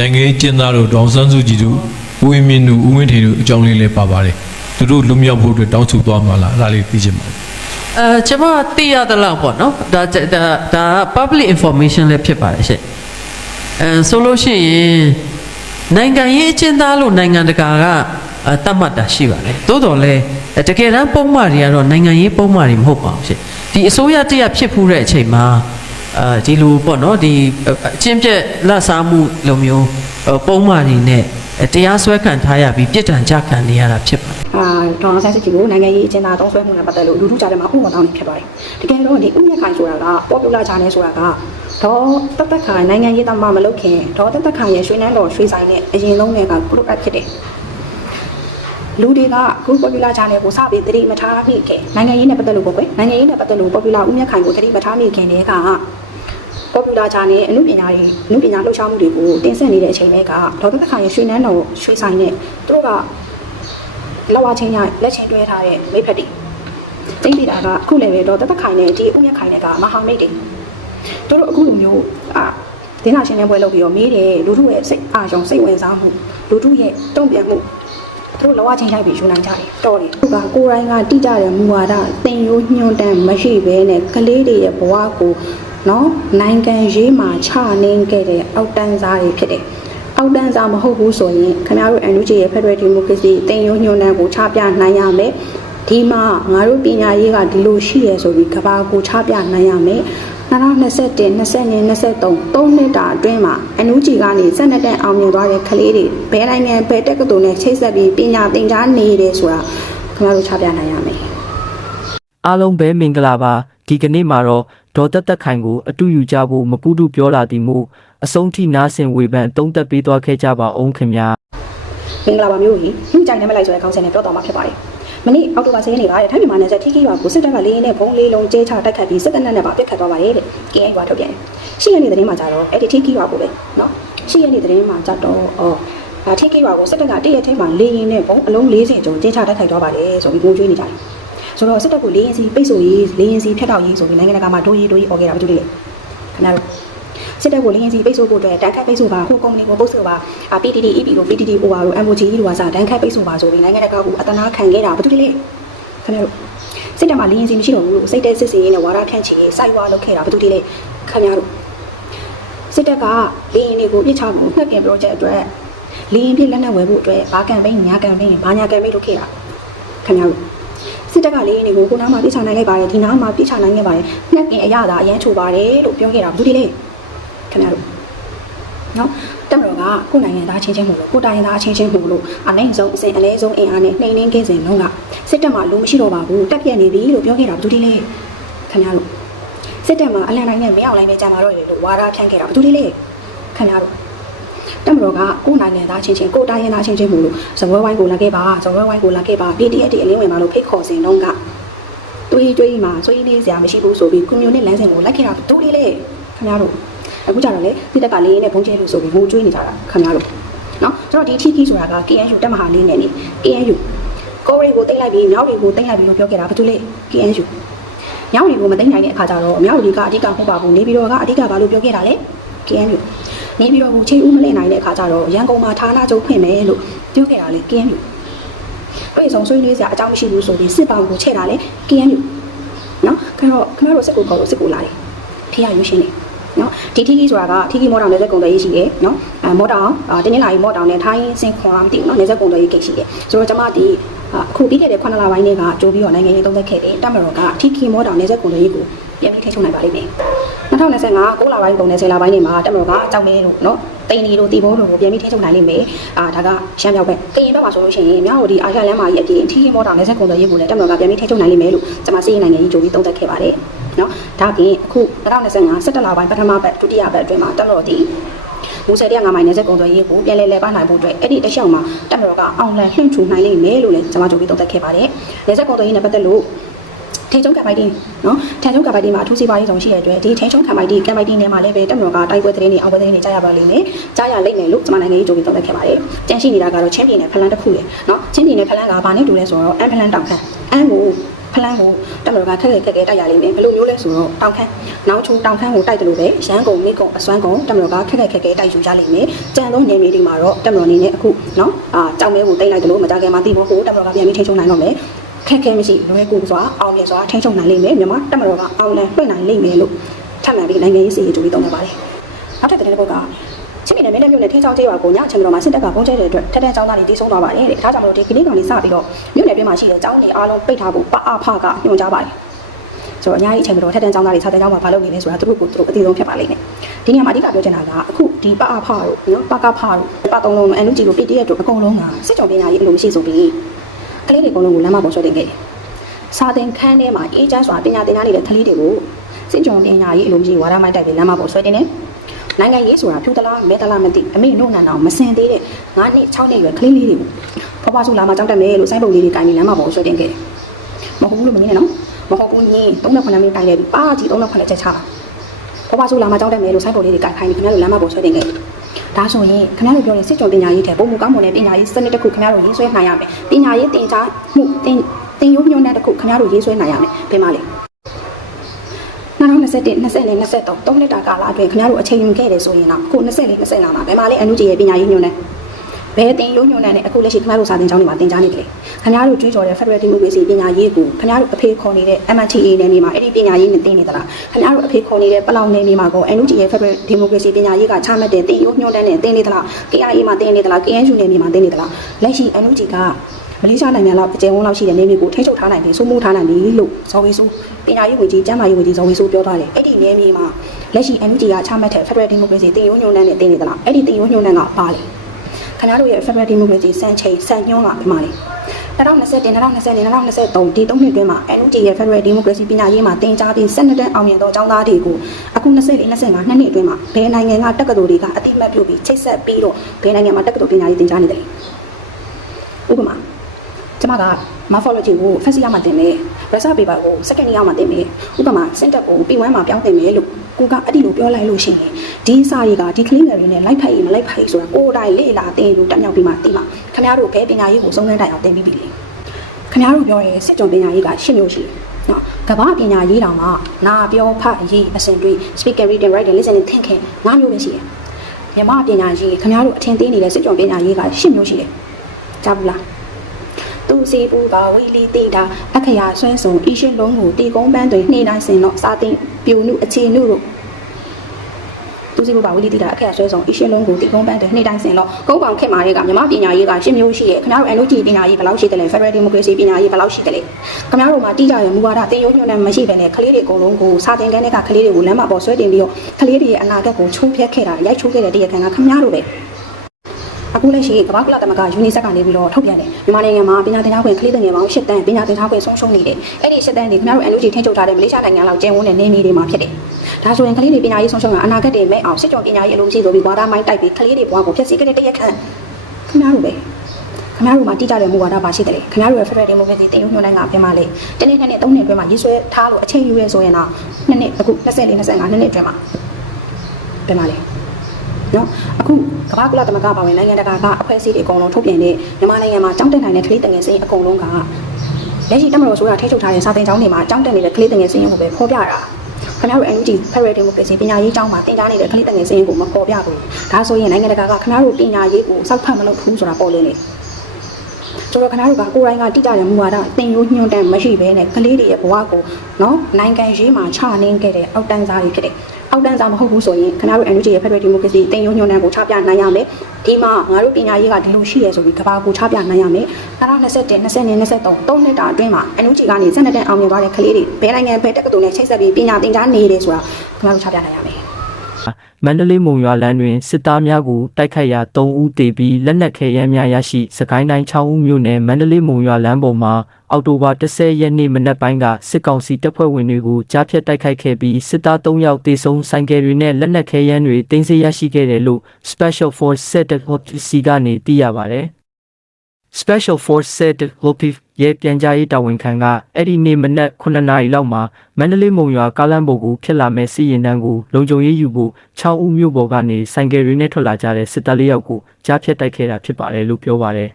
နိုင်ငံရေးကျင်းသားတို့ဒေါအောင်ဆန်းစုကြည်တို့ဦးဝင်းမြင့်တို့ဦးဝင်းထေတို့အကြောင်းလေးလည်းပါပါတယ်သူတို့လွတ်မြောက်ဖို့အတွက်တောင်းဆိုသွားမှာလားအဲ့ဒါလေးသိချင်ပါတယ်အဲကျွန်မသိရသလောက်ပေါ့နော်ဒါဒါဒါ public information လည်းဖြစ်ပါတယ်ရှင့်အဲဆိုလို့ရှိရင်နိုင်ငံရေးအကျဉ်းသားလို့နိုင်ငံတကာကအဲတတ်မှတ်တာရှိပါတယ်သို့တော်လည်းတကယ်တမ်းပုံမှန်တွေကတော့နိုင်ငံရေးပုံမှန်တွေမဟုတ်ပါဘူးရှင့်ဒီအစိုးရတရဖြစ်ဖူးတဲ့အချိန်မှာ အဲဒီလိုပေါ့နော်ဒီအချင်းပြက်လက်စားမှုလိုမျိုးပုံမှန်တွေနဲ့တရားစွဲခံထားရပြီးပြစ်ဒဏ်ကြခံနေရတာဖြစ်ပါတယ်အာဒေါ်အောင်ဆန်းစုကြည်ကိုနိုင်ငံရေးအကျဉ်းသားတောင်းဆွဲမှုနဲ့ပတ်သက်လို့လူထုကြားထဲမှာဥပဒေတောင်းနေဖြစ်ပါတယ်။တကယ်တော့ဒီဥမြခိုင်ဆိုတာက popular channel ဆိုတာကဒေါ်တက်တက်ခိုင်နိုင်ငံရေးသမားမလုပ်ခင်ဒေါ်တက်တက်ခိုင်ရဲ့ရွှေနန်းတော်ရွှေဆိုင်နဲ့အရင်ဆုံးက group up ဖြစ်တယ်။လူတွေကအခု popular channel ကိုစပြီးသတိမထားမိခင်နိုင်ငံရေးနဲ့ပတ်သက်လို့ပေါ့ကွယ်နိုင်ငံရေးနဲ့ပတ်သက်လို့ popular ဥမြခိုင်ကိုသတိမထားမိခင်တ ည်းက popular channel အမှုပညာတွေအမှုပညာလှုပ်ရှားမှုတွေကိုတင်ဆက်နေတဲ့အချိန်တွေကဒေါ်တက်တက်ခိုင်ရဲ့ရွှေနန်းတော်ရွှေဆိုင်နဲ့သူတို့ကလောက်ဝချင်းရလက်ချင်းတွဲထားတဲ့မိဖက်တွေတိတ်ပြတာကအခုလည်းပဲတော့တသက်ခိုင်နဲ့ဒီဥမြခိုင်နဲ့ကမဟာမိတ်တွေတို့တို့အခုလိုမျိုးအာဒင်းနာရှင်တဲ့ပွဲလုပ်ပြီးတော့မေးတယ်လူထုရဲ့စိတ်အာရုံစိတ်ဝင်စားမှုလူထုရဲ့တုံ့ပြန်မှုသူတို့လောကချင်းရိုက်ပြီးယူနိုင်ကြတယ်တော်တယ်သူကကိုယ်တိုင်းကတိကျတဲ့မူဝါဒသင်ရိုးညွှန်တမ်းမရှိဘဲနဲ့ကလေးတွေရဲ့ဘဝကို နော်နိုင်ငံရေးမှာချနှင်းခဲ့တဲ့အောက်တန်းစားတွေဖြစ်တယ်အောက်တန်းစားမဟုတ်ဘူးဆိုရင်ခင်ဗျားတို့ NUG ရဲ့ Federal Democracy တင်ယုံညွှန်တန်းကိုချပြနိုင်ရမယ်ဒီမှာငါတို့ပညာရေးကဒီလိုရှိရဆိုပြီးကဘာကိုချပြနိုင်ရမယ်2021 22 23 3နှစ်တာအတွင်းမှာ NUG ကနေစက်တက်အောင်မြင်သွားတဲ့ကလေးတွေဘယ်နိုင်ငံဘယ်တက္ကသိုလ်နဲ့ချိတ်ဆက်ပြီးပညာသင်ကြားနေတယ်ဆိုတာခင်ဗျားတို့ချပြနိုင်ရမယ်အားလုံးပဲမင်္ဂလာပါဒီကနေ့မှာတော့ ဒေါ်တက်တက်ခိုင်ကိုအတူယူကြဖို့မကူတူပြောလာသည်မို့အဆုံးထိနားဆင်ဝေဖန်အသုံးသက်ပေးသွားခဲ့ကြပါအောင်ခင်ဗျာမင်္ဂလာပါမျိုးကြီးညှိကြိုင်နေမလိုက်ဆိုတဲ့ခေါင်းစဉ်နဲ့ပြောတော်မှာဖြစ်ပါတယ်။မနေ့အောက်တိုဘာ10ရက်နေ့ကတဲ့ထိုင်းမြန်မာနယ်စပ်ထီးခီရွာကိုစစ်တပ်ကလေးနဲ့ဘုံလေးလုံးကျဲချတိုက်ခတ်ပြီးစစ်တပ်နဲ့ပါပစ်ခတ်သွားပါတယ်တဲ့။ KN ရွာထုတ်ပြန်တယ်။ရှင်းရတဲ့သတင်းမှာကြတော့အဲ့ဒီထီးခီရွာကိုပဲနော်။ရှင်းရတဲ့သတင်းမှာကြတော့အော်ဒါထီးခီရွာကိုစစ်တပ်ကတရက်ထဲမှာလေးရင်နဲ့ဘုံအလုံး40ကျော်ကျဲချတိုက်ခိုက်သွားပါတယ်ဆိုပြီးငိုကြွေးနေကြတယ်။ ဆိုတော့စစ်တပ်ကိုလေးရင်စီပိတ်ဆို့ရေးလေးရင်စီဖျက်တော့ရေးဆိုပြီးနိုင်ငံတကာမှာဒိုးရေးဒိုးရေးអော်ခဲ့တာဘာလို့လဲ။ခင်ဗျားတို့စစ်တပ်ကိုလင်းရင်စီပိတ်ဆို့ဖို့အတွက်တန်ခတ်ပိတ်ဆို့ပါဟိုကုမ္ပဏီကိုပုတ်ဆို့ပါအာ PTT EP လို့ PTT OR လို့ MOG လို့ကစားတန်ခတ်ပိတ်ဆို့ပါဆိုပြီးနိုင်ငံတကာကိုအတနာခံခဲ့တာဘာလို့လဲခင်ဗျားတို့စစ်တပ်မှာလင်းရင်စီမရှိတော့ဘူးလို့စိတ်တဲ့စစ်စီရေးနဲ့ဝါဒဖြန့်ချီရေးစိုက်ဝါလုပ်ခဲ့တာဘာလို့လဲခင်ဗျားတို့စစ်တပ်ကလင်းရင်တွေကိုပြစ်ချဖို့နှက်ကင် project အတွက်လင်းရင်ပြစ်လက်နက်ဝယ်ဖို့အတွက်ဘာကမ်ပိန်းညာကမ်ပိန်းဘာညာကမ်ပိန်းလုပ်ခဲ့တာခင်ဗျားတို့ စစ်တပ်ကလေးတွေကိုကိုနားမှာပြစ်ချနိုင်လိုက်ပါတယ်ဒီနားမှာပြစ်ချနိုင်ခဲ့ပါတယ်နှက်ကင်အရသာအရန်ချိုပါတယ်လို့ပြောခဲ့တာဘာလို့လဲခင်ဗျားတို့နော်တက်မတော်ကကိုယ်နိုင်ငံသားချင်းချင်းမို့လို့ကိုယ်တိုင်းသားချင်းချင်းမို့လို့အနိုင်ဆုံးအစဉ်အလဲဆုံးအင်အားနဲ့နှိမ်နှင်းခဲ့စဉ်လုံးကစစ်တပ်မှာလုံးမရှိတော့ပါဘူးတက်ပြက်နေပြီလို့ပြောခဲ့တာဘာလို့ဒီလဲခင်ဗျားတို့စစ်တပ်မှာအလံတိုင်းနဲ့မင်းအောင်လိုင်းပဲကြာမှာတော့လေလို့ဝါဒဖြန့်ခဲ့တာဘာလို့ဒီလဲခင်ဗျားတို့ တက်မတော်ကကိုယ်နိုင်ငံသားချင်းချင်းကိုယ်တိုင်းသားချင်းချင်းမို့လို့ဇပွဲဝိုင်းကိုလာခဲ့ပါဇပွဲဝိုင်းကိုလာခဲ့ပါ PDF တွေအလင်းဝင်ပါလို့ဖိတ်ခေါ်စဉ်လုံးကတွေးတွေးမှာဆွေးနွေးစရာမရှိဘူးဆိုပြီးကွန်မြူနစ်လမ်းစဉ်ကိုလိုက်ခဲ့တာဘာလို့ဒီလဲခင်ဗျားတို့အခုကြတော့လေတိတက်ကလေးနဲ့ဘုံကျဲလို့ဆိုပြီးငိုကြွေးနေကြတာခင်ဗျားတို့နော်ဆိုတော့ဒီ TK ဆိုတာက KNU တက်မဟာလေးနဲ့နေ KNU ကိုရီကိုတိတ်လိုက်ပြီးမြောက်တွေကိုတိတ်လိုက်ပြီးလို့ပြောခဲ့တာဘာလို့လဲ KNU မြောက်တွေကိုမတိတ်နိုင်တဲ့အခါကျတော့မြောက်တွေကအဓိကမဟုတ်ပါဘူးနေပြီးတော့ကအဓိကဘာလို့ပြောခဲ့တာလဲ KNU နေပြီးတော့ကိုချိန်ဦးမလဲနိုင်တဲ့အခါကျတော့ရန်ကုန်မှာဌာနချုပ်ဖွင့်မယ်လို့ပြောခဲ့တာလေ KNU အဲ့ဒီဆုံးဆွေးနွေးစရာအကြောင်းမရှိဘူးဆိုပြီးစစ်ပါကိုချဲ့တာလေ KNU နော်ခင်ဗျားတို့ခင်ဗျားတို့စစ်ကိုခေါ်လို့စစ်ကိုလာတယ်ဖေးရရွှေရှင်းနေနော်ဒီထီကီဆိုတာကထီကီမော်တောင်နယ်စပ်ကုန်သွယ်ရေးရှိတယ်နော်အဲမော်တောင်အာတင်းနေလာရေးမော်တောင်နဲ့ထိုင်းစင်ခွန်လားမသိဘူးနော်နယ်စပ်ကုန်သွယ်ရေးကိတ်ရှိတယ်ဆိုတော့ကျွန်မဒီအခုပြီးခဲ့တဲ့9လပိုင်းတွေကကြိုးပြီးတော့နိုင်ငံရေးသုံးသက်ခဲ့တယ်တက်မတော်ကထီကီမော်တောင်နယ်စပ်ကုန်သွယ်ရေးကိုပြန်ပြီးထိချုပ်နိုင်ပါလိမ့်မယ် 2025 9လပိုင်းကုန်တဲ့10လပိုင်းတွေမှာတက်မတော်ကကြောက်မဲလို့နော်တိန်ဒီတို့တီဘိုးတို့ကိုပြန်ပြီးထိချုပ်နိုင်လိမ့်မယ်အာဒါကရှမ်းမြောက်ဘက်ကရင်ဘက်မှာဆိုလို့ရှိရင်မြောက်ဟိုဒီအာရှလမ်းမကြီးအပြင်ထီကီမော်တောင်နယ်စပ်ကုန်သွယ်ရေးကိုလည်းတက်မတော်ကပြန်ပြီးထိချုပ်နိုင်လိမ့်မယ်လို့ကျွန်မစီးရင်နိုင်ငံရေးကြိုးပြီးသုံးသက်ခဲ့ပါတယ်နော်ဒါပြင်အခု2025 17လပိုင်းပထမပတ်ဒုတိယပတ်အတွင်းမှာတက်မတော်ဒီမူဆယ်တရားငါမိုင်နယ်စပ်ကုန်သွယ်ရေးကိုပြန်လည်လည်ပတ်နိုင်ဖို့အတွက်အဲ့ဒီတစ်လျှောက်မှာတက်မတော်ကအောင်လန်လှင့်ထူနိုင်လိမ့်မယ်လို့လည်းကျွန်မကြိုးပြီးသုံးသက်ခဲ့ပါတယ်နယ်စပ်ကုန်သွယ်ရေးနဲ့ပတ်သက်လို့ ထင်းချုံကံပိုက်တင်နော်ထင်းချုံကံပိုက်တင်မှာအထူးစီးပွားရေးဆောင်ရှိတဲ့အတွက်ဒီထင်းချုံကံပိုက်တင်ကံပိုက်တင်ထဲမှာလည်းပဲတက်မတော်ကတိုက်ပွဲသတင်းတွေအောင်ပွဲသတင်းတွေကြားရပါလိမ့်မယ်ကြားရလိမ့်မယ်လို့ကျွန်မနိုင်ငံရေးကြိုးပြီးသုံးသက်ခဲ့ပါတယ်ကြန့်ရှိနေတာကတော့ချင်းပြည်နယ်ဖလန်တစ်ခုရယ်နော်ချင်းပြည်နယ်ဖလန်ကဘာနဲ့တူလဲဆိုတော့အန်ဖလန်တောင်ခန့်အန်ကိုဖလန်းကိုတက်မတော်ကခက်ခက်ခက်ခဲတိုက်ရလိမ့်မယ်ဘယ်လိုမျိုးလဲဆိုတော့တောင်ခမ်းနောက်ချုံတောင်ခမ်းကိုတိုက်တယ်လို့ပဲရန်ကုန်မိကုံအစွမ်းကုန်တက်မတော်ကခက်ခက်ခက်ခဲတိုက်ယူကြလိမ့်မယ်ကြံသောနေမြေတွေမှာတော့တက်မတော်အနေနဲ့အခုနော်အာကြောင်မဲကိုတိတ်လိုက်တယ်လို့မကြခင်မှာတီးဖို့ကိုတက်မတော်ကပြန်ပြီးထိန်းချုပ်နိုင်တော့မယ် ခက်ခဲမရှိလွယ်ကူစွာအောင်မြင်စွာထိန်းချုပ်နိုင်လိမ့်မယ်မြန်မာတက်မတော်ကအောင်လန်ပြင့်နိုင်လိမ့်မယ်လို့ထပ်မံပြီးနိုင်ငံရေးစီရေးကြိုးပြီးသုံးနေပါတယ်နောက်ထပ်တဲ့တစ်ပုဒ်ကချင်းပြည်နယ်မင်းတပ်မြို့နယ်ထင်းချောင်းကျေးရွာကိုညအချိန်တော်မှာစစ်တပ်ကပုံကျဲတဲ့အတွက်ထက်တဲ့ကျောင်းသားတွေတီးဆုံးသွားပါတယ်တဲ့ဒါကြောင့်မလို့ဒီကလေးကောင်လေးစပြီးတော့မြို့နယ်တွင်းမှာရှိတဲ့ကျောင်းတွေအားလုံးပိတ်ထားဖို့ပအဖကညွှန်ကြားပါတယ်ဆိုတော့အများကြီးအချိန်တော်ထက်တဲ့ကျောင်းသားတွေစာတဲ့ကျောင်းမှာမလုပ်နေလဲဆိုတာသူတို့ကိုသူတို့အသိဆုံးဖြစ်ပါလိမ့်မယ်ဒီနေရာမှာအဓိကပြောချင်တာကအခုဒီပအဖတို့နော်ပကဖတို့ပသုံးလုံးအန်လူဂျီတို့ PDF တို့အကုန်လုံးကစစ်ကြောပညာရေးအလိုမရှိဆိုပြီး ကလေးတွေအကုန်လုံးကိုလမ်းမပေါ်ဆွဲတင်ခဲ့တယ်စာသင်ခန်းထဲမှာအေးချမ်းစွာပညာသင်ကြားနေတဲ့ကလေးတွေကိုစစ်ကြောပညာရေးအလိုမရှိဝါဒမိုက်တိုက်ပြီးလမ်းမပေါ်ဆွဲတင်တယ်နိုင်ငံရေးဆိုတာဖြူတလားမဲတလားမသိအမေနှုတ်နန်အောင်မစင်သေးတဲ့9နှစ်6နှစ်ရွယ်ကလေးလေးတွေကိုဖွားဖွားစုလာမှကြောက်တတ်မယ်လို့စိုင်းပုံလေးတွေကင်ပြီးလမ်းမပေါ်ဆွဲတင်ခဲ့တယ်မဟုတ်ဘူးလို့မမြင်နဲ့နော်မဟုတ်ဘူးညင်း39မိနစ်တိုင်ခဲ့ပြီးပါကြီး39ချက်ချပါဖွားဖွားစုလာမှကြောက်တတ်မယ်လို့စိုင်းပုံလေးတွေကင်ခိုင်းပြီးခင်ဗျားတို့လမ်းမပေါ်ဆွဲတင်ခဲ့တယ် ဒါဆိုရင်ခင်ဗျားတို့ပြောတဲ့စစ်ကြုံပညာရေးတဲ့ပုံမူကောင်းမွန်တဲ့ပညာရေးစနစ်တစ်ခုခင်ဗျားတို့ရေးဆွဲနိုင်ရမယ်ပညာရေးတင်ကြားမှုတင်တင်ရုံညွှန်းတဲ့တစ်ခုခင်ဗျားတို့ရေးဆွဲနိုင်ရမယ်ဘယ်မှာလဲ2021 20နဲ့23သုံးနှစ်တာကာလအတွင်းခင်ဗျားတို့အချိန်ယူခဲ့တယ်ဆိုရင်တော့အခု24 20လာမှာဘယ်မှာလဲအန်ယူဂျီရဲ့ပညာရေးညွှန်နဲ့ ဘယ်တင်ရုံညွှန်နဲ့အခုလက်ရှိခင်ဗျားတို့စာသင်ကျောင်းတွေမှာသင်ကြားနေတယ်ခင်ဗျားတို့ကြွေးကြော်တဲ့ Federal Democracy ပညာရေးကိုခင်ဗျားတို့အဖေခေါ်နေတဲ့ MNTA နယ်မြေမှာအဲ့ဒီပညာရေးနဲ့သင်နေသလားခင်ဗျားတို့အဖေခေါ်နေတဲ့ပလောင်နယ်မြေမှာကော NUG ရဲ့ Federal Democracy ပညာရေးကချမှတ်တဲ့တင်ရုံညွှန်နဲ့သင်နေသလား KIA မှာသင်နေသလား KNU နယ်မြေမှာသင်နေသလားလက်ရှိ NUG ကမလေးရှားနိုင်ငံလောက်အကျယ်ဝန်းလောက်ရှိတဲ့နေမျိုးကိုထိချုပ်ထားနိုင်ပြီစိုးမိုးထားနိုင်ပြီလို့ဇော်ဝေစုပညာရေးဝန်ကြီးကျန်းမာရေးဝန်ကြီးဇော်ဝေစုပြောထားတယ်အဲ့ဒီနေမျိုးမှာလက်ရှိ NUG ကချမှတ်တဲ့ Federal Democracy တင်ရုံညွှန်နဲ့တင်နေသလားအဲ့ဒီတင်ရုံညွှန်နဲ့ကပါလေ ခင်ဗျားတို့ရဲ့ Federal Democracy စံချိန်စံညွှန်းကဒီမှာလေ2020 2020 2023ဒီ၃နှစ်တွင်းမှာ NUG ရဲ့ Federal Democracy ပညာရေးမှာတင်ကြားပြီး12တန်းအောင်မြင်သောကျောင်းသားတွေကိုအခု24 25နှစ်နှစ်အတွင်းမှာဘယ်နိုင်ငံကတက္ကသိုလ်တွေကအတိအမှတ်ပြုပြီးချိတ်ဆက်ပြီးတော့ဘယ်နိုင်ငံမှာတက္ကသိုလ်ပညာရေးတင်ကြားနေတယ်လဲဥပမာကျမက morphology ကို first year မှာသင်မယ် research paper ကို second year မှာသင်မယ်ဥပမာ syntax ကို P1 မှာပြောင်းသင်မယ်လို့ ကိုကအဲ့ဒီလိုပြောလိုက်လို့ရှိရင်ဒီစာတွေကဒီ clean တွေနဲ့လိုက်ဖက်ရင်မလိုက်ဖက်ရင်ဆိုတာကိုယ်တိုင်လေ့လာသင်လို့တက်မြောက်ပြီးမှသိမှာခင်ဗျားတို့ဘယ်ပညာရေးကိုစုံစမ်းတိုင်အောင်သင်ပြီးပြီလေခင်ဗျားတို့ပြောရဲစစ်ကြုံပညာရေးကရှင်းမျိုးရှိတယ်နော်ကမ္ဘာပညာရေးတောင်မှနာပြောဖတ်ရေးအစဉ်တွေ speaking reading writing listening thinking ငါးမျိုးပဲရှိတယ်မြန်မာပညာရေးခင်ဗျားတို့အထင်သေးနေတဲ့စစ်ကြုံပညာရေးကရှင်းမျိုးရှိတယ်ကြားဘူးလား သူစီပူပါဝီလီတိတာအခရာဆွဲဆုံအီရှင်လုံးကိုတီကုန်းပန်းတွင်နှိမ့်တိုင်းစင်တော့စာတင်ပြူနုအခြေနုတို့သူစီပူပါဝီလီတိတာအခရာဆွဲဆုံအီရှင်လုံးကိုတီကုန်းပန်းတွင်နှိမ့်တိုင်းစင်တော့ကုန်းပေါင်ခက်မာတွေကမြမပညာရေးကရှင်းမျိုးရှိရဲ့ခင်ဗျားတို့ NUG ပညာရေးဘယ်လောက်ရှိတယ်လဲ Federal Democracy ပညာရေးဘယ်လောက်ရှိတယ်လဲခင်ဗျားတို့မှာတိကျရမူဝါဒတင်ရုံညွှန်နဲ့မရှိဘဲနဲ့ကလေးတွေအကုန်လုံးကိုစာတင်ကန်းတွေကကလေးတွေကိုလမ်းမပေါ်ဆွဲတင်ပြီးတော့ကလေးတွေရဲ့အနာဂတ်ကိုချိုးဖျက်ခဲ့တာရိုက်ချိုးခဲ့တဲ့တရားခံကခင်ဗျားတို့ပဲ အခုလက်ရှိကမ္ဘာ့ကုလသမဂ္ဂယူနီဆက်ကနေပြီးတော့ထုတ်ပြန်တယ်မြန်မာနိုင်ငံမှာပညာသင်ကြားခွင့်ကလေးသင်ငယ်ပေါင်း၈တန်းပညာသင်ကြားခွင့်ဆုံးရှုံးနေတယ်အဲ့ဒီ၈တန်းတွေခင်ဗျားတို့ NUG ထိန်းချုပ်ထားတဲ့မလေးရှားနိုင်ငံလောက်ကျင်းဝန်းတဲ့နေမီတွေမှာဖြစ်တယ်ဒါဆိုရင်ကလေးတွေပညာရေးဆုံးရှုံးတာအနာဂတ်တွေမဲ့အောင်စစ်ကြောပညာရေးအလုံးရှိဆိုပြီးဝါဒမိုင်းတိုက်ပြီးကလေးတွေဘဝကိုဖျက်ဆီးခဲ့တဲ့တရားခံခင်ဗျားတို့ပဲခင်ဗျားတို့မှာတိကျတဲ့မူဝါဒပါရှိတယ်လေခင်ဗျားတို့ရဲ့ Federal Democracy တင်ယူညွှန်တိုင်းကပြင်ပါလေတနေ့နှစ်နှစ်သုံးနှစ်အတွင်းမှာရေးဆွဲထားလို့အချိန်ယူရဲဆိုရင်တော့နှစ်နှစ်အခု24 25နှစ်နှစ်အတွင်းမှာပြင်ပါလေ နော်အခုကမ္ဘာကုလသမဂ္ဂပါဝင်နိုင်ငံတကာကအဖွဲ့အစည်းတွေအကုန်လုံးထုတ်ပြန်တဲ့မြန်မာနိုင်ငံမှာတောင်းတက်နိုင်တဲ့ကလေးတငယ်စိမ်းအကုန်လုံးကလက်ရှိတမတော်ဆိုတာထိထုတ်ထားတဲ့စာသင်ကျောင်းတွေမှာတောင်းတက်နေတဲ့ကလေးတငယ်စိမ်းကိုပဲဖော်ပြတာခင်ဗျားတို့ NUG Federal Democracy ပညာရေးကျောင်းမှာသင်ကြားနေတဲ့ကလေးတငယ်စိမ်းကိုမဖော်ပြဘူးဒါဆိုရင်နိုင်ငံတကာကခင်ဗျားတို့ပညာရေးကိုစောက်ဖတ်မလုပ်ဘူးဆိုတာပေါ်လင်းနေကျွန်တော်ခင်ဗျားတို့ကကိုယ်တိုင်ကတိကျတဲ့မူဝါဒသင်ရိုးညွှန်တမ်းမရှိဘဲနဲ့ကလေးတွေရဲ့ဘဝကိုနော်နိုင်ငံရေးမှာချနှင်းခဲ့တဲ့အောက်တန်းစားတွေဖြစ်တယ် အောက်တန်းစားမဟုတ်ဘူးဆိုရင်ခင်ဗျားတို့ NUG ရဲ့ Federal Democracy တင်ယုံညွှန်တန်းကိုချပြနိုင်ရမယ်ဒီမှာငါတို့ပညာရေးကဒီလိုရှိရဆိုပြီးကဘာကိုချပြနိုင်ရမယ်2021 20 23 3နှစ်တာအတွင်းမှာ NUG ကနေ12တန်းအောင်မြင်သွားတဲ့ကလေးတွေဘယ်နိုင်ငံဘယ်တက္ကသိုလ်နဲ့ချိတ်ဆက်ပြီးပညာသင်ကြားနေတယ်ဆိုတာခင်ဗျားတို့ချပြနိုင်ရမယ် မန္တလေးမုံရွာလမ်းတွင်စစ်သားများကိုတိုက်ခိုက်ရာ3ဦးတေပြီးလက်နက်ခဲယမ်းများရရှိစကိုင်းတိုင်း6ဦးမြို့နယ်မန္တလေးမုံရွာလမ်းပေါ်မှာအောက်တိုဘာ10ရက်နေ့မနက်ပိုင်းကစစ်ကောင်စီတပ်ဖွဲ့ဝင်တွေကိုကြားဖြတ်တိုက်ခိုက်ခဲ့ပြီးစစ်သား3ယောက်တေဆုံးဆိုင်ကယ်တွေနဲ့လက်နက်ခဲယမ်းတွေတင်ဆက်ရရှိခဲ့တယ်လို့ Special Force Set Police ကနေသိရပါတယ်။ Special Force Set Police ရဲ့ပြန်ကြားရေးတာဝန်ခံကအဲ့ဒီနေ့မနက်9နာရီလောက်မှာမန္တလေးမုံရွာကားလမ်းပေါ်ကိုဖြစ်လာမဲ့စီရင်တန်းကိုလုံခြုံရေးယူဖို့6ဦးမြို့ပေါ်ကနေဆိုင်ကယ်တွေနဲ့ထွက်လာကြတဲ့စစ်တပ်လေးယောက်ကိုကြားဖြတ်တိုက်ခဲ့တာဖြစ်ပါတယ်လို့ပြောပါတယ်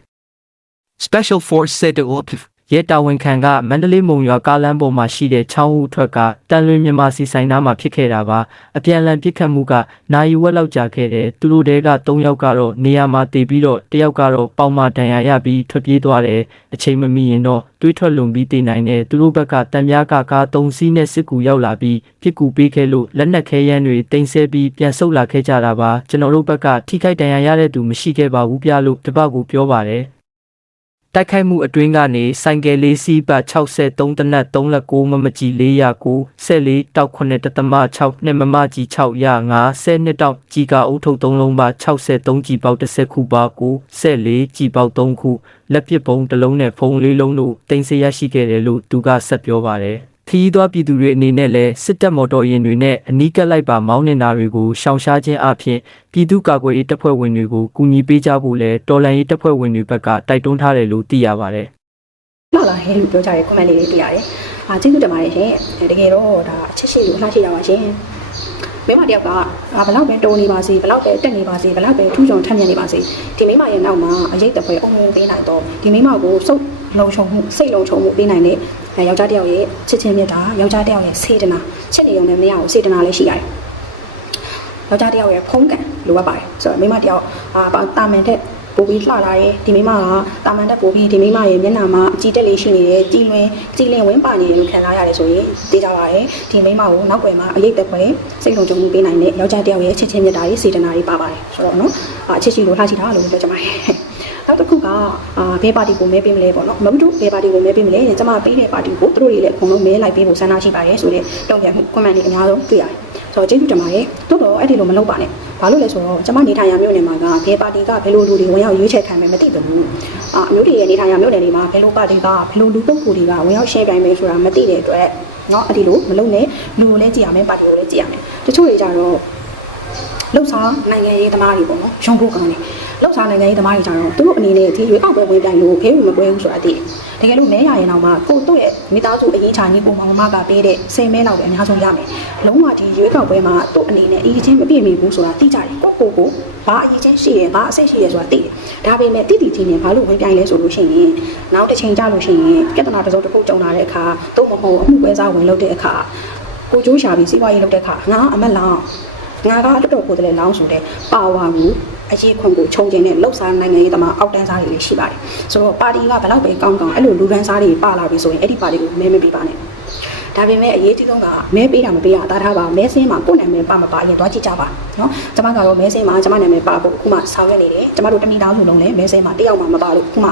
။ Special Force Set Police ရဲတာဝန်ခံကမန္တလေးမုံရွာကားလမ်းပေါ်မှာရှိတဲ့ချောင်းဦးထွက်ကတန်လွင်မြန်မာစီဆိုင်နားမှာဖြစ်ခဲ့တာပါအပြန်အလှန်ပြစ်ခတ်မှုကနိုင်ဝက်လောက်ကြာခဲ့တယ်သူတို့တဲက3ယောက်ကတော့နေရာမှာတည်ပြီးတော့တယောက်ကတော့ပေါင်မဒဏ်ရာရပြီးထွက်ပြေးသွားတယ်အချိန်မမီရင်တော့တွေးထွက်လွန်ပြီးတည်နိုင်တယ်သူတို့ဘက်ကတံပြားကကား3စီးနဲ့စစ်ကူရောက်လာပြီးပြစ်ကူပေးခဲ့လို့လက်နက်ခဲယမ်းတွေတင်ဆက်ပြီးပြန်ဆုတ်လာခဲ့ကြတာပါကျွန်တော်တို့ဘက်ကထိခိုက်ဒဏ်ရာရတဲ့သူမရှိခဲ့ပါဘူးပြလို့တပတ်ကိုပြောပါတယ် တိုက်ခိုက်မှုအတွင်းကနေဆိုင်ကယ်လေးစီးပတ်63တနတ်3လက်6မမကြီး409 14တောက်9တသမ6နှစ်မမကြီး6ရ5 12တောက်ကြီးကအုပ်ထုပ်3လုံးပါ63ကြီးပေါက်30ခုပါ9 14ကြီးပေါက်3ခုလက်ပစ်ပုံတစ်လုံးနဲ့ဖုံးလေးလုံးတို့တင်ဆက်ရရှိခဲ့တယ်လို့သူကဆက်ပြောပါတယ် ခီးသွွားပြည်သူတွေအနေနဲ့လည်းစစ်တပ်မော်တော်ယာဉ်တွေနဲ့အနီးကပ်လိုက်ပါမောင်းနေတာတွေကိုရှောင်ရှားခြင်းအပြင်ပြည်သူ့ကာကွယ်ရေးတပ်ဖွဲ့ဝင်တွေကိုကူညီပေးကြဖို့လဲတော်လှန်ရေးတပ်ဖွဲ့ဝင်တွေဘက်ကတိုက်တွန်းထားတယ်လို့သိရပါတယ်လှလာဟဲလို့ပြောကြတဲ့ comment လေးတွေတွေ့ရတယ်။အာကျေးဇူးတင်ပါတယ်ရှင်။တကယ်တော့ဒါအချစ်ရှိလို့အလှရှိကြပါရှင်။မိမတယောက်ကအာဘလောက်ပဲတိုးနေပါစေဘလောက်ပဲတက်နေပါစေဘလောက်ပဲထူးချွန်ထက်မြက်နေပါစေဒီမိမရဲ့နောက်မှာအရေးတပွဲအုံလုံးပေးနိုင်တော့ဒီမိမကိုစုပ်လုံခြုံမှုစိတ်လုံခြုံမှုပေးနိုင်တဲ့အဲ ယောက်ျားတစ်ယောက်ရဲ့ချစ်ချင်းမြတ်တာယောက်ျားတစ်ယောက်ရဲ့စေတနာချစ်နေုံနဲ့မရဘူးစေတနာလည်းရှိရတယ်။ယောက်ျားတစ်ယောက်ရဲ့ဖုံးကန်လိုအပ်ပါတယ်ဆိုတော့မိမတစ်ယောက်အာတာမန်တဲ့ပို့ပြီးလှလာတယ်ဒီမိမကတာမန်တက်ပို့ပြီးဒီမိမရဲ့မျက်နှာမှာအကြည့်တက်လေးရှိနေတယ်ကြည်လွင်ကြည်လင်ဝင်းပါနေတယ်လို့ခံစားရတယ်ဆိုရင်သိကြပါတယ်ဒီမိမကိုနောက်ွယ်မှာအလေးတက်ပွဲစိတ်လုံးကြုံမှုပေးနိုင်တဲ့ယောက်ျားတစ်ယောက်ရဲ့ချစ်ချင်းမြတ်တာရေးစေတနာရေးပါပါတယ်ဆိုတော့နော်အချစ်ရှိလို့လှရှိတာလို့ပြောချင်ပါတယ် နောက်တစ်ခုကအာဘယ်ပါတီကိုမဲပေးမလဲပေါ့နော်မမတို့ဘယ်ပါတီကိုမဲပေးမလဲကျမပေးတဲ့ပါတီကိုသူတို့တွေလည်းအကုန်လုံးမဲလိုက်ပေးဖို့ဆန္ဒရှိပါတယ်ဆိုတဲ့တုံ့ပြန်မှု comment တွေအများဆုံးတွေ့ရတယ်ဆိုတော့ကျေးဇူးတင်ပါတယ်တိုးတော့အဲ့ဒီလိုမလုပ်ပါနဲ့ဘာလို့လဲဆိုတော့ကျမနေထိုင်ရမြို့နယ်မှာကဘယ်ပါတီကဘယ်လိုလူတွေဝင်ရောက်ရွေးချယ်ခံမယ်မသိဘူးအာအမျိုးတွေရဲ့နေထိုင်ရမြို့နယ်တွေမှာဘယ်လိုပါတီကဘယ်လိုလူပုဂ္ဂိုလ်တွေကဝင်ရောက်ရှင်းပြိုင်မယ်ဆိုတာမသိတဲ့အတွက်เนาะအဲ့ဒီလိုမလုပ်နဲ့လူကိုလည်းကြည့်ရမယ်ပါတီကိုလည်းကြည့်ရမယ်တချို့တွေကြတော့ လှုပ်ဆောင်နိုင်ငံရေးသမားတွေပေါ့နော်ရုံဖို့ကောင်းတယ် လှုပ်ဆောင်နိုင်ငံရေးသမားတွေကြတော့သူတို့အနေနဲ့ဒီရွေးကောက်ပွဲဝင်ပြိုင်လို့ဖေးဝင်မပွဲဘူးဆိုတာသိတယ်တကယ်လို့မဲရရင်တော့မှကိုတို့ရဲ့မိသားစုအရေးချာကြီးကိုမောင်မကပေးတဲ့စိတ်မဲလောက်ပဲအများဆုံးရမယ်လုံးဝဒီရွေးကောက်ပွဲမှာသူ့အနေနဲ့အရေးချင်းမပြည့်မီဘူးဆိုတာသိကြတယ်ကိုကိုကိုဘာအရေးချင်းရှိရဘာအဆက်ရှိရဆိုတာသိတယ်ဒါပေမဲ့တိတိချင်းနဲ့ဘာလို့ဝင်ပြိုင်လဲဆိုလို့ရှိရင်နောက်တစ်ချိန်ကြာလို့ရှိရင်ပြဿနာတစ်စုံတစ်ခုကြုံလာတဲ့အခါတော့မဟုတ်အမှုပွဲစားဝင်လုပ်တဲ့အခါကိုကျိုးရှာပြီးစီးပွားရေးလုပ်တဲ့အခါငါအမက်လောင်ငါကတော်တော်ကိုယ်တည်းလောင်းဆိုတဲ့ပါဝါကို အရေးခွန်ကိုခြုံကျင်တဲ့လှုပ်ရှားနိုင်ငံရေးသမားအောက်တန်းစားတွေလည်းရှိပါတယ်ဆိုတော့ပါတီကဘယ်တော့ပဲကောင်းကောင်းအဲ့လိုလူဒန်းစားတွေပါလာပြီဆိုရင်အဲ့ဒီပါတီကိုမဲမပေးပါနဲ့ဒါပေမဲ့အရေးကြီးဆုံးကမဲပေးတာမပေးတာအသာထားပါမဲစင်းမှာကိုယ်နာမည်ပါမပါအရင်သွားကြည့်ကြပါနော်ကျမကတော့မဲစင်းမှာကျမနာမည်ပါဖို့အခုမှဆောင်ရွက်နေတယ်ကျမတို့တမိသားစုလုံးလည်းမဲစင်းမှာတယောက်မှမပါလို့အခုမှ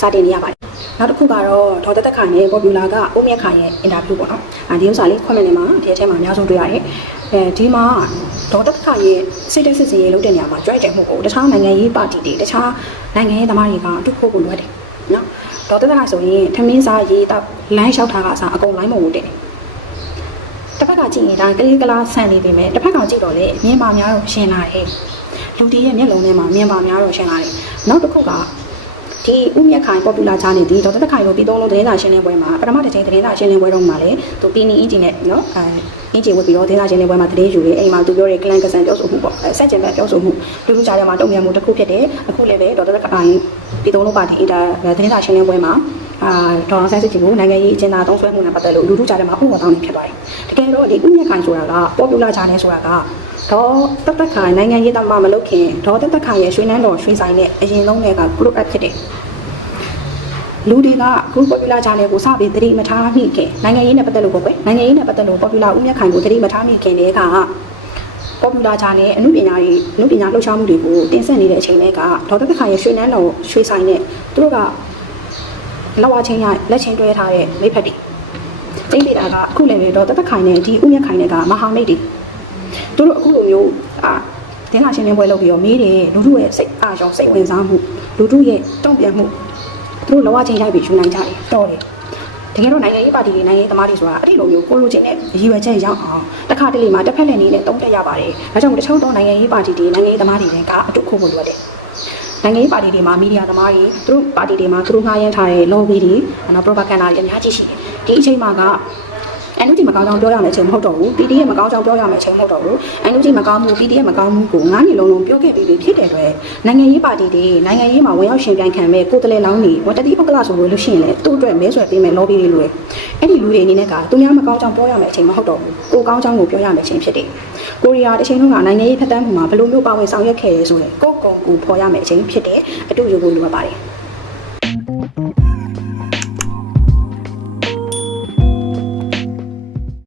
စတင်နေရပါတယ်နောက်တစ်ခုကတော့ဒေါ်တက်တက်ခိုင်နဲ့ပေါ်ပူလာကဦးမြတ်ခိုင်ရဲ့အင်တာဗျူးပေါ့နော်။အဲဒီဥစ္စာလေး comment ထဲမှာဒီအထဲမှာအများဆုံးတွေ့ရတယ်။ အဲဒီမှာဒေါ်တက်တက်ခိုင်ရဲ့စိတ်တက်စစ်စီရေးလုပ်တဲ့နေရာမှာကြွဲကြံမှုကိုတခြားနိုင်ငံရေးပါတီတွေတခြားနိုင်ငံရေးသမားတွေကအတူဖို့ကိုလိုအပ်တယ်။နော်။ဒေါ်တက်တက်ခိုင်ဆိုရင်ထမင်းစားရေးတော့လမ်းလျှောက်ထားတာအစားအကုန်လိုင်းမုံကိုတင်တယ်။တစ်ဖက်ကကြည့်ရင်ဒါကလေးကလားဆန်နေပြီမဲ့တစ်ဖက်ကကြည့်တော့လေမြင်ပါများတော့ရှင်းလာတယ်။လူတီရဲ့မျက်လုံးထဲမှာမြင်ပါများတော့ရှင်းလာတယ်။နောက်တစ်ခုက ဒီဥမြက်ခိုင် popular ချာနေဒီဒေါက်တာတက်ခိုင်တို့ပြီးသုံးလုံးသတင်းစာရှင်းလင်းပွဲမှာပထမတစ်ချိန်သတင်းစာရှင်းလင်းပွဲတော့မှာလေသူပီနီအင်ဂျင်နဲ့နော်အဲအင်ဂျင်ဝတ်ပြီးတော့သတင်းစာရှင်းလင်းပွဲမှာသတင်းယူရဲအိမ်မှာသူပြောတဲ့ clan ကဆန်ပြောဆိုမှုပေါ့အဲဆက်ကျင်ဘက်ပြောဆိုမှုလူလူကြားထဲမှာတုံ့ပြန်မှုတစ်ခုဖြစ်တယ်အခုလည်းပဲဒေါက်တာတက်ခိုင်ပြီးသုံးလုံးပါတီအင်တာသတင်းစာရှင်းလင်းပွဲမှာအာဒေါ်အောင်ဆန်းစုကြည်ကိုနိုင်ငံရေးအကျဉ်းသားသုံးဆွဲမှုနဲ့ပတ်သက်လို့လူလူကြားထဲမှာဥပဒေတောင်းနေဖြစ်သွားတယ်တကယ်တော့ဒီဥမြက်ခိုင်ဆိုတာက popular ချာနေဆိုတာက ဒေါ်တက်တက်ခိုင်နိုင်ငံရေးသမားမလုပ်ခင်ဒေါ်တက်တက်ခိုင်ရဲ့ရွှေနန်းတော်ရွှေဆိုင်နဲ့အရင်ဆုံးက group up ဖြစ်တယ်လူတွေကအခု popular channel ကိုစပြီးသတိမထားမိခင်နိုင်ငံရေးနဲ့ပတ်သက်လို့ပေါ့ကွယ်နိုင်ငံရေးနဲ့ပတ်သက်လို့ popular ဦးမြတ်ခိုင်ကိုသတိမထားမိခင်တဲ့က popular channel အမှုပညာရေးအမှုပညာလှုပ်ရှားမှုတွေကိုတင်ဆက်နေတဲ့အချိန်တွေကဒေါက်တာတခါရဲ့ရွှေနန်းတော်ရွှေဆိုင်နဲ့သူတို့ကလောက်အချင်းရလက်ချင်းတွဲထားတဲ့မိဖက်တွေတိတ်ပေတာကအခုလည်းပဲဒေါက်တာတခါနဲ့ဒီဦးမြတ်ခိုင်နဲ့ကမဟာမိတ်တွေ သူတို့အခုလိုမျိုးအာတင်လာရှင်းလင်းပွဲလုပ်ပြီးတော့မေးတယ်လူတို့ရဲ့စိတ်အားကြောင့်စိတ်ဝင်စားမှုလူတို့ရဲ့တုံ့ပြန်မှုသူတို့လောကချင်းရိုက်ပြီးယူနိုင်ကြတယ်တော်တယ်တကယ်တော့နိုင်ငံရေးပါတီတွေနိုင်ငံရေးသမားတွေဆိုတာအဲ့ဒီလိုမျိုးကိုလိုချင်တဲ့အရည်ရွယ်ချက်ရောက်အောင်တစ်ခါတလေမှာတစ်ဖက်လက်နေနဲ့တုံးတက်ရပါတယ်ဒါကြောင့်တချို့သောနိုင်ငံရေးပါတီတွေနိုင်ငံရေးသမားတွေလည်းကအတုခုဖို့လိုတယ်နိုင်ငံရေးပါတီတွေမှာမီဒီယာသမားတွေသူတို့ပါတီတွေမှာသူတို့ငှားရမ်းထားတဲ့ lobby တွေနောက် propaganda တွေအများကြီးရှိတယ်ဒီအချိန်မှာက NUG မကောင်းကြောင်ပြောရမယ့်အချိန်မဟုတ်တော့ဘူး PDF မကောင်းကြောင်ပြောရမယ့်အချိန်မဟုတ်တော့ဘူး NUG မကောင်းမှု PDF မကောင်းမှုကိုငါးနှစ်လုံးလုံးပြောခဲ့ပြီးပြီဖြစ်တဲ့အတွက်နိုင်ငံရေးပါတီတွေနိုင်ငံရေးမှာဝင်ရောက်ရှင်ပြိုင်ခံမဲ့ကိုယ်တလဲလောင်းနေဝတတိဥက္ကလဆိုလို့လို့ရှိရင်လေသူ့အတွက်မဲဆွယ်ပေးမယ် lobby တွေလို့အဲ့ဒီလူတွေအနေနဲ့ကသူများမကောင်းကြောင်ပြောရမယ့်အချိန်မဟုတ်တော့ဘူးကိုကောင်းကြောင်ကိုပြောရမယ့်အချိန်ဖြစ်တယ်ကိုရီးယားတစ်ချိန်လုံးကနိုင်ငံရေးဖက်တမ်းမှုမှာဘယ်လိုမျိုးပါဝင်ဆောင်ရွက်ခဲ့ရဲဆိုရင်ကိုယ့်ကိုယ်ကိုဖော်ရမယ့်အချိန်ဖြစ်တယ်အတူယူဖို့လိုအပ်ပါတယ်